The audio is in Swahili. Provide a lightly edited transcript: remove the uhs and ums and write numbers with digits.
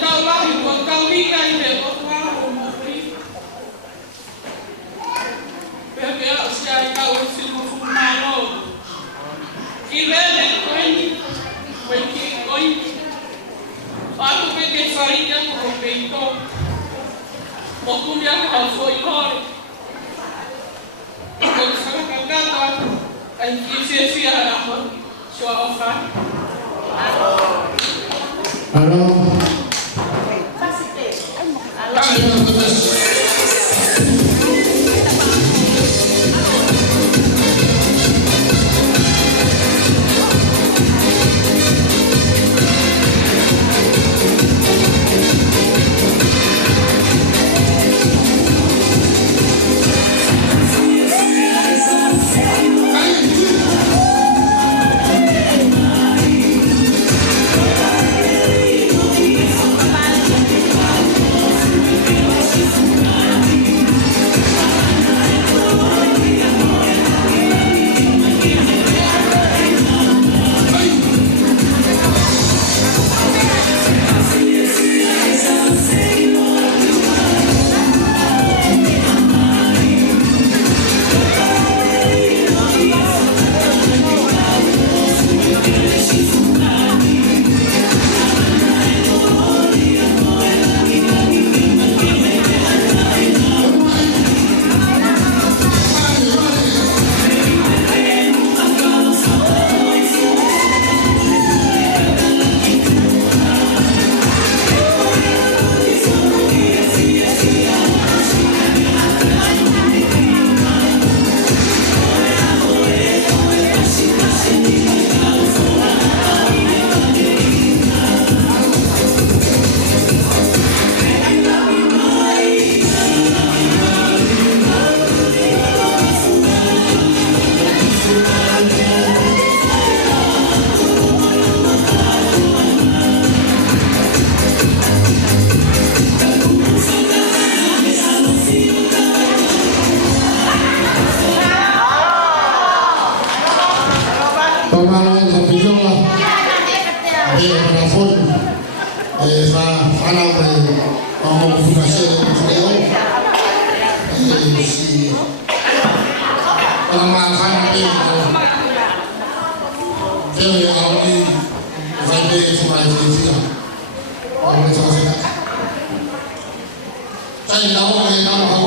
tau lahi kua tau ringa I me o tuara o mōpri. Pea ke au si ai tau e silu fumaro. Ki lele koini, koe ki koini. Watu pe ke wharinga ko peito. Mo kumia ka hau fo I hore. Ko te whakakakata ai ki fia a hoi. Shua o whai. Hello. Saya